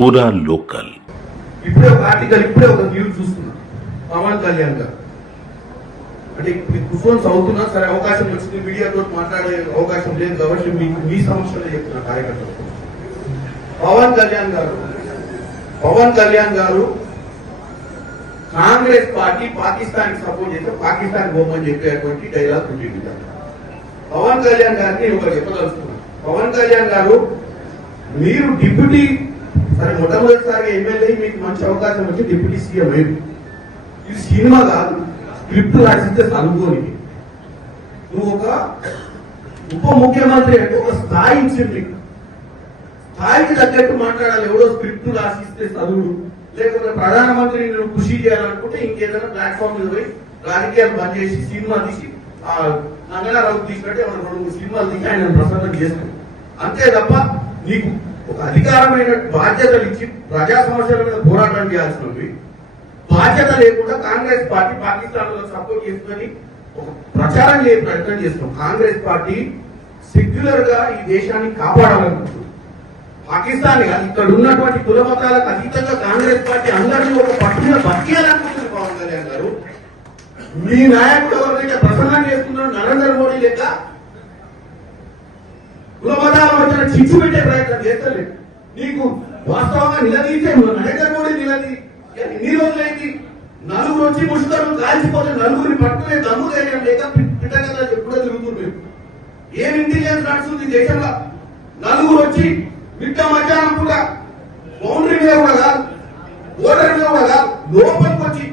పూరా లోకల్. ఇప్పుడే ఒక ఆర్టికల్, ఇప్పుడే ఒక న్యూస్ చూస్తున్నా. పవన్ కళ్యాణ్ గారు అంటే కుఫోన్స్ అవుతున్నా సరే, అవకాశం వచ్చింది, మీడియాతో మాట్లాడే అవకాశం లేదు కాబట్టి మీకు మీ సమస్యలో చెప్తున్నా కార్యకర్తలు. పవన్ కళ్యాణ్ గారు కాంగ్రెస్ పార్టీ పాకిస్తాన్ కి సపోర్ట్ చేస్తే పాకిస్తాన్ బొమ్మని చెప్పేటువంటి డైలాగ్ ఉంటుంది. పవన్ కళ్యాణ్ గారిని ఒకటి చెప్పదలుచుకున్నాను. పవన్ కళ్యాణ్ గారు, మీరు డిప్యూటీ సరే మొట్టమొదటిసారిగా ఎమ్మెల్యే, మీకు మంచి అవకాశం వచ్చి డిప్యూటీ సీఎం అయ్యింది. ఇది సినిమా కాదు, స్క్రిప్ట్ రాసిస్తే చదువుకోని. నువ్వు ఒక ఉప ముఖ్యమంత్రి అంటే ఒక స్థాయి ఇచ్చింది, స్థాయికి తగ్గట్టు మాట్లాడాలి. ఎవడో స్క్రిప్ట్ రాసిస్తే చదువుడు, లేకపోతే ప్రధానమంత్రిని నువ్వు కృషి చేయాలనుకుంటే ఇంకేదైనా ప్లాట్ఫామ్ మీద పోయి రాజకీయాలు బంద్ చేసి సినిమా తీసి నంగనారావు తీసినట్టే మనం 2-3 సినిమాలు తీసి ఆయన ప్రసన్నం చేస్తాం. అంతే తప్ప నీకు ఒక అధికారమైన బాధ్యతలు ఇచ్చి ప్రజా సమస్యల మీద పోరాటం చేయాల్సినవి బాధ్యత లేకుండా కాంగ్రెస్ పార్టీ పాకిస్తాన్ లో సపోర్ట్ చేస్తుందని ఒక ప్రచారం చేయ ప్రయత్నం చేస్తున్నాం. కాంగ్రెస్ పార్టీ సెక్యులర్ గా ఈ దేశాన్ని కాపాడాలనుకుంటుంది. పాకిస్తాన్ ఇక్కడ ఉన్నటువంటి కుల మతాలకు అతీతంగా కాంగ్రెస్ పార్టీ అందరినీ ఒక పట్టున బతికేయాలనుకుంటుంది. పవన్ కళ్యాణ్ గారు, మీ నాయకుడు ఎవరినైతే ప్రసన్నం చేస్తున్నాడు నరేంద్ర మోడీ లెక్క కుల మతాల మధ్యన చిచ్చు పెట్టే ప్రయత్నం చేస్తలేదు. నీకు వాస్తవంగా నిలదీసే నరేంద్ర మోడీ ఎన్ని రోజులైంది? నలుగురు వచ్చి ముష్కరు కాల్చిపోతే నలుగురిని పట్టుకునే దమ్ము ధైర్యం లేక పిట్టగదా ఎప్పుడో తిరుగుతుంది. ఏం ఇంటెలిజెన్స్ నడుస్తుంది దేశంలో? నలుగురు వచ్చి మిట్ట మధ్యాహ్నం కూడా బౌండరీ మీద కూడా కాదు, బోర్డర్ మీద కూడా కాదు, లోపలికి వచ్చి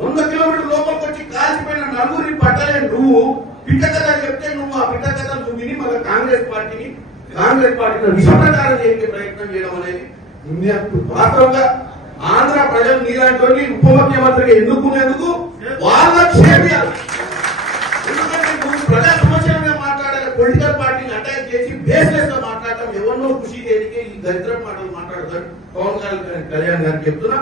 100 కిలోమీటర్ల లోపలికి వచ్చి కాల్చిపోయిన నలుగురిని పట్టలే. నువ్వు పిట్టకథ చెప్తే నువ్వు ఆ పిట్టకథ నువ్వు విని మళ్ళీ కాంగ్రెస్ పార్టీని విషప్రచారం చేసే ప్రయత్నం చేయడం అనేది వాస్తవంగా ఆంధ్ర ప్రజలు నీలాంటి ఉప ముఖ్యమంత్రిగా ఎన్నుకునేందుకు వాళ్ళ క్షేమియాలి. ఎందుకంటే నువ్వు ప్రజా సమస్యల మీద మాట్లాడాలి, పొలిటికల్ పార్టీని అటాక్ చేసి బేస్లెస్ గా మాట్లాడటం, ఎవరినో కృషి చేయడానికి ఈ దరిద్ర మాటలు మాట్లాడతారు. పవన్ కళ్యాణ్ గారికి చెప్తున్నా,